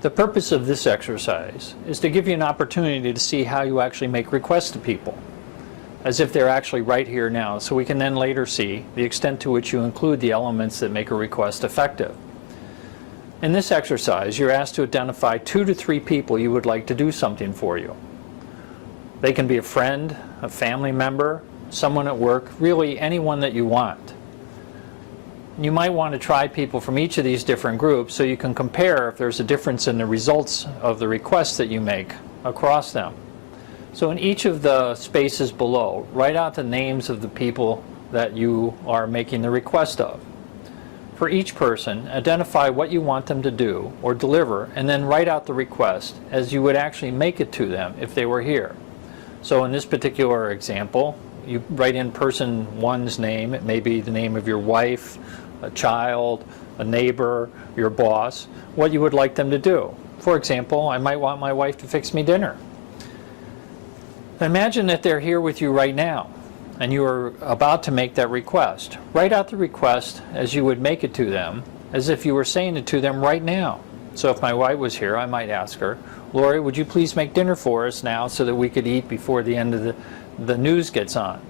The purpose of this exercise is to give you an opportunity to see how you actually make requests to people, as if they're actually right here now, so we can then later see the extent to which you include the elements that make a request effective. In this exercise, you're asked to identify 2 to 3 people you would like to do something for you. They can be a friend, a family member, someone at work, really anyone that you want. You might want to try people from each of these different groups so you can compare if there's a difference in the results of the requests that you make across them. So in each of the spaces below, write out the names of the people that you are making the request of. For each person, identify what you want them to do or deliver, and then write out the request as you would actually make it to them if they were here. So in this particular example, you write in person 1's name. It may be the name of your wife, a child, a neighbor, your boss, what you would like them to do. For example, I might want my wife to fix me dinner. Imagine that they're here with you right now, and you are about to make that request. Write out the request as you would make it to them, as if you were saying it to them right now. So if my wife was here, I might ask her, Lori, would you please make dinner for us now so that we could eat before the end of the news gets on?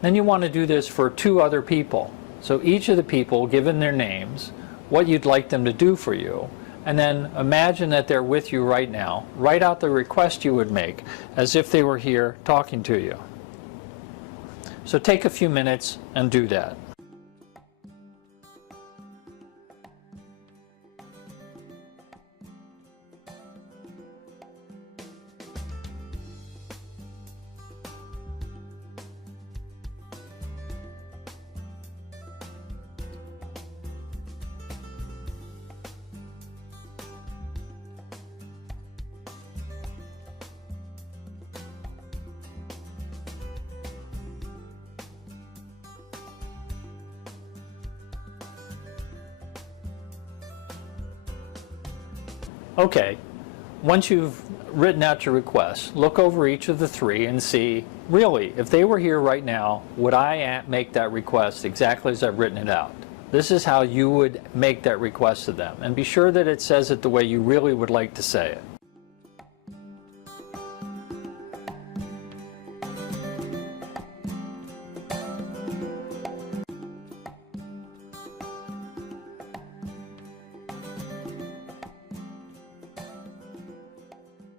Then you want to do this for 2 other people. So each of the people, given their names, what you'd like them to do for you, and then imagine that they're with you right now. Write out the request you would make as if they were here talking to you. So take a few minutes and do that. Okay, once you've written out your request, look over each of the 3 and see, really, if they were here right now, would I make that request exactly as I've written it out? This is how you would make that request to them. And be sure that it says it the way you really would like to say it.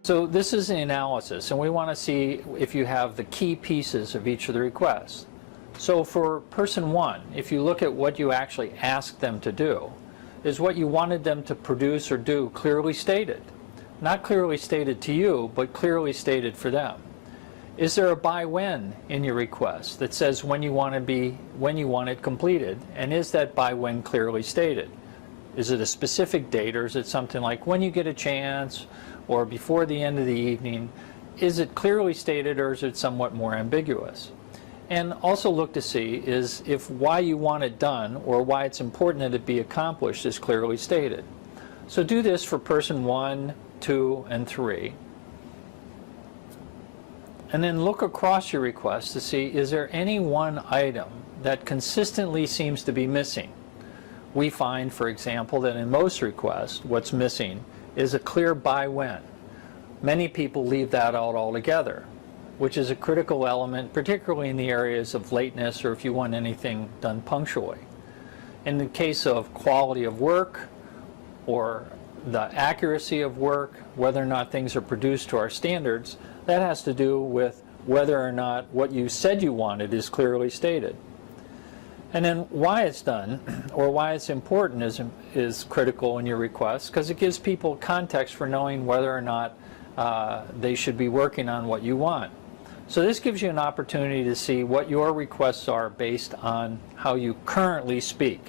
So this is the analysis, and we want to see if you have the key pieces of each of the requests. So for person 1, if you look at what you actually asked them to do, is what you wanted them to produce or do clearly stated? Not clearly stated to you, but clearly stated for them. Is there a by when in your request that says when you want it completed, and is that by when clearly stated? Is it a specific date, or is it something like when you get a chance, or before the end of the evening? Is it clearly stated, or is it somewhat more ambiguous? And also look to see is if why you want it done or why it's important that it be accomplished is clearly stated. So do this for person 1, 2, and 3. And then look across your request to see, is there any one item that consistently seems to be missing? We find, for example, that in most requests, what's missing is a clear by when. Many people leave that out altogether, which is a critical element, particularly in the areas of lateness or if you want anything done punctually. In the case of quality of work or the accuracy of work, whether or not things are produced to our standards, that has to do with whether or not what you said you wanted is clearly stated. And then why it's done, or why it's important, is critical in your request, because it gives people context for knowing whether or not they should be working on what you want. So this gives you an opportunity to see what your requests are based on how you currently speak.